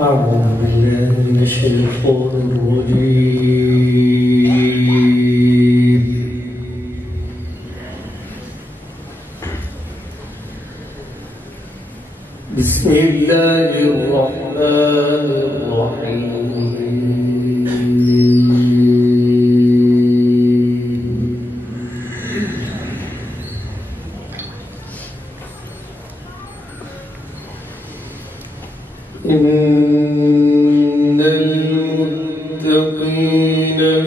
أعوذ بالله من الشيطان الرجيم. بسم الله الرحمن الرحيم. إن المتقين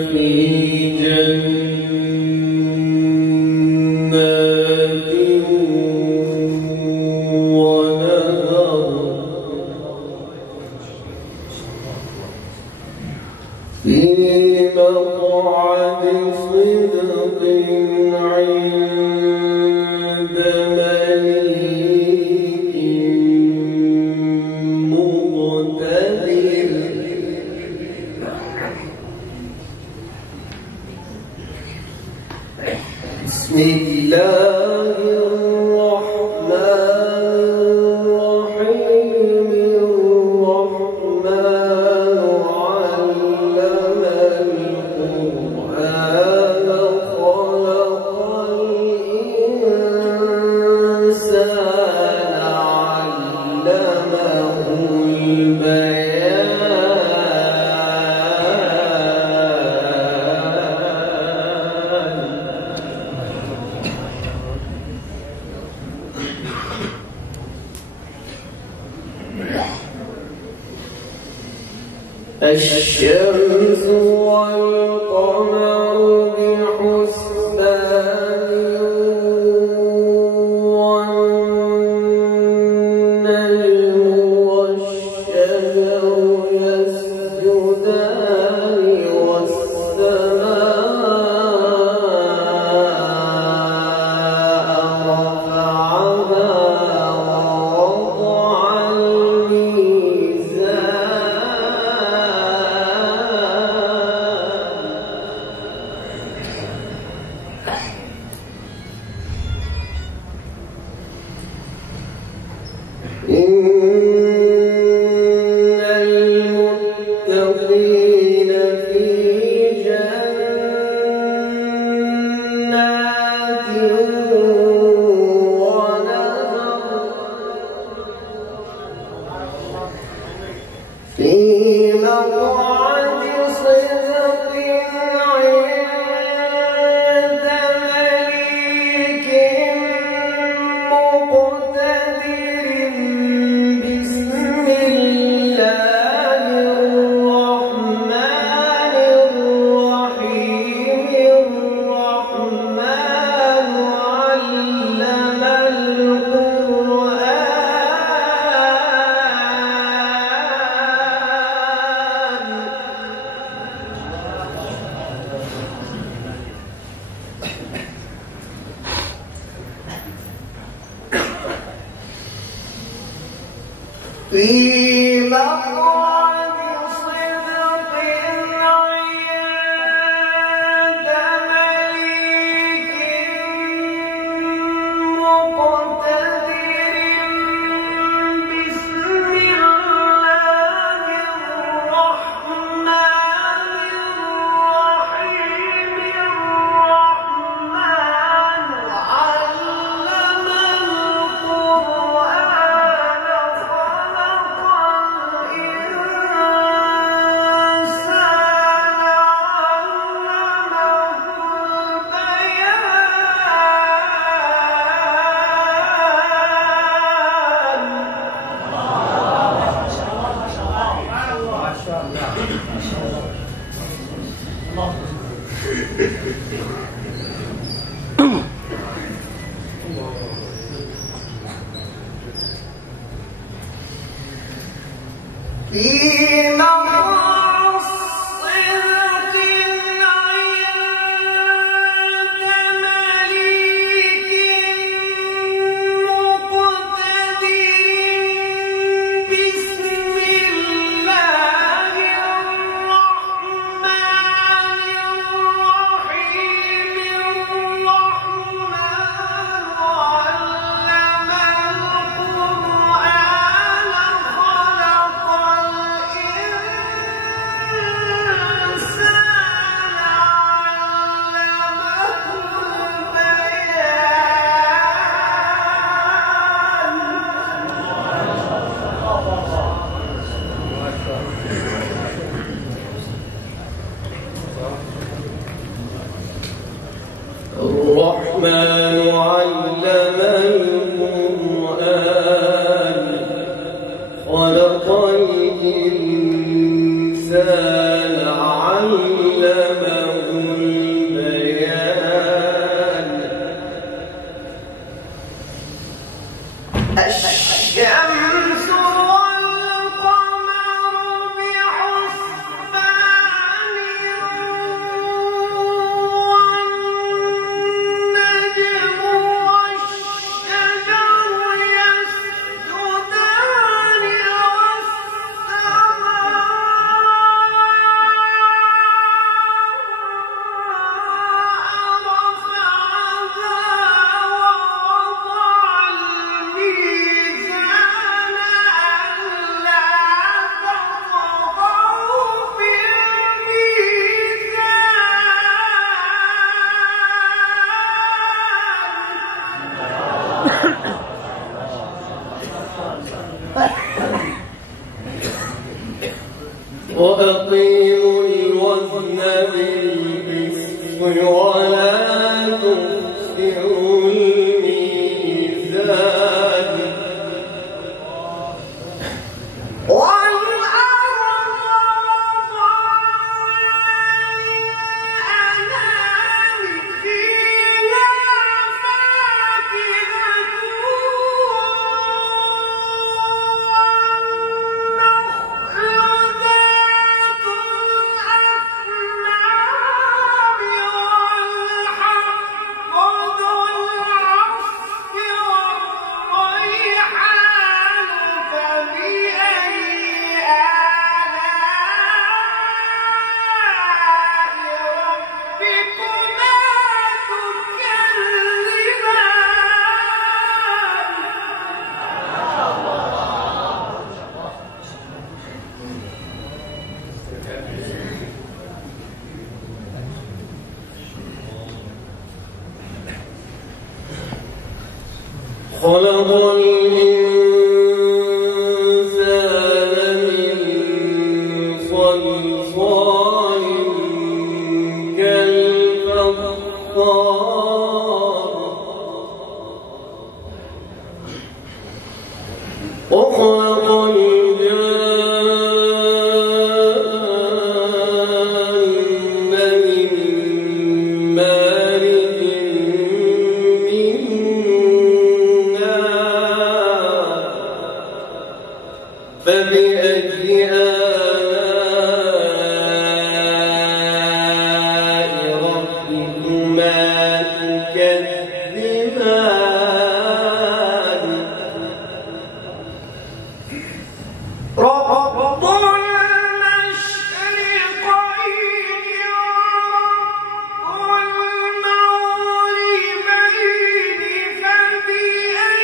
في جنات ونهر في مقعد صدق عند مليك مقتدر. بسم الله الرحمن الرحيم. الرحمن علم القرآن خلق الإنسان علمه البيان. الشمس والقمر بحسبان والنجم والشجر يسجدان والسماء رفعها ووضع إن المتقين في جنات ونهر في مقعد صدق عند مليك مقتدر. بسم الله الرحمن الرحيم. الرحمن علم في مقعد صدق عند مليك مقتدر. بسم الله الرحمن الرحيم. الرحمن علم القرآن خلق الإنسان الرحمن علم القرآن خلق الإنسان علمه البيان الشمس والقمر بحسبان والنجم والشجر يسجدان وأقيموا الوزن بالقسط ولا تخسروا الميزان خلق الإنسان من صلصال كالفخار وخلق الجان من مارج من فبأي آلاء ربكما تكذبان رب المشرقين ورب المغربين فبأي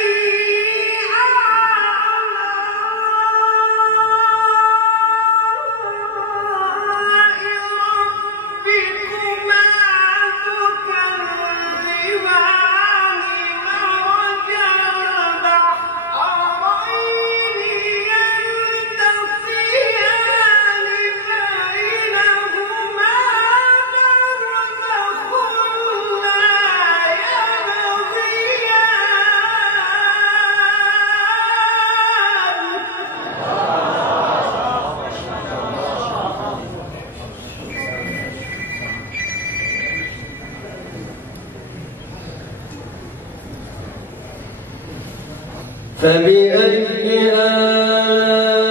فبأي آلاء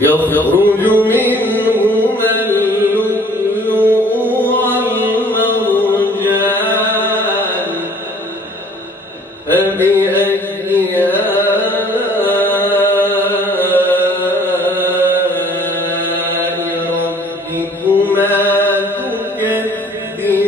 يخرج منهما اللؤلؤ والمرجان فبأي آلاء ربكما تكذبان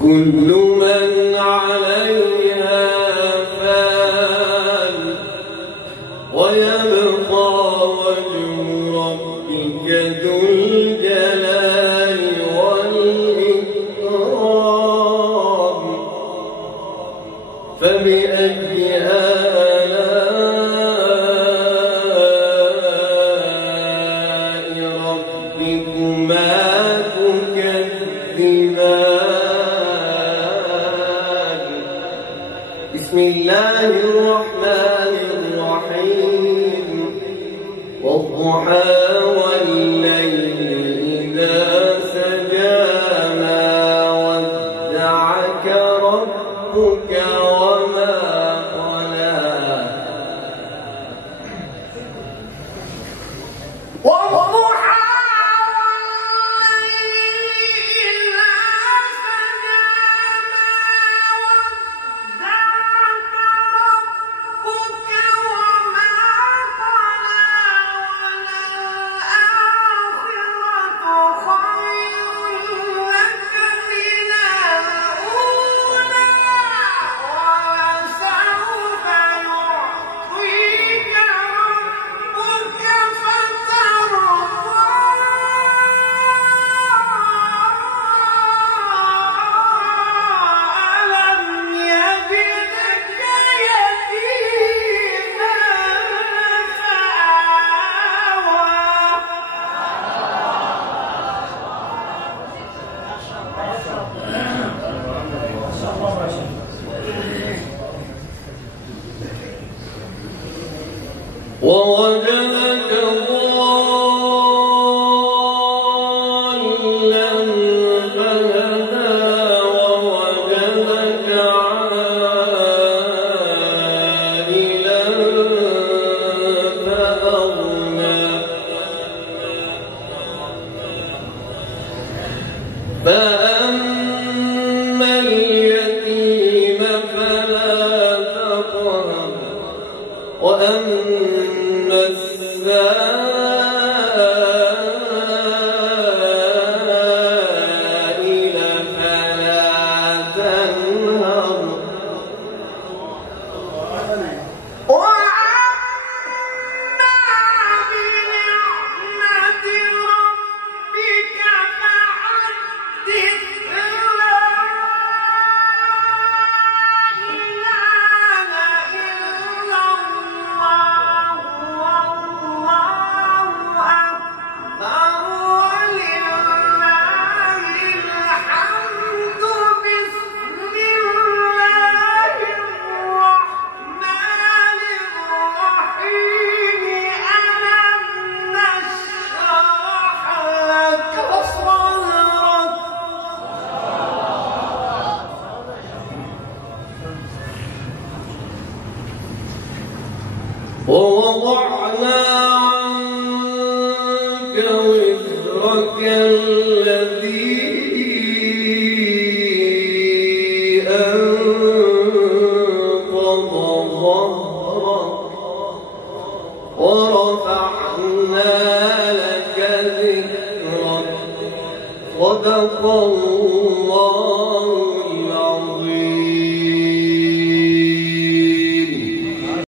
كل من عليها فان ويبقى وجه ربك ذو الجلال والإكرام فبأي آلاء ربكما تكذبان بسم الله الرحمن الرحيم والضحى والليل إذا سجى ما ودعك ربك وما قلى ووجدك ضالا فهدى ووجدك عائلا فأغنى فأما اليتيم فلا تقهر وأما السائل فلا تنهر وأما بنعمة ربك فحدث لا إله إلا الله والله أكبر ولله الحمد بسم الله الرحمن الرحيم ألم نشرح لك صدرك ووضعنا عنك وزرك الذي أنقض ظهرك ورفعنا لك ذكرك. صدق الله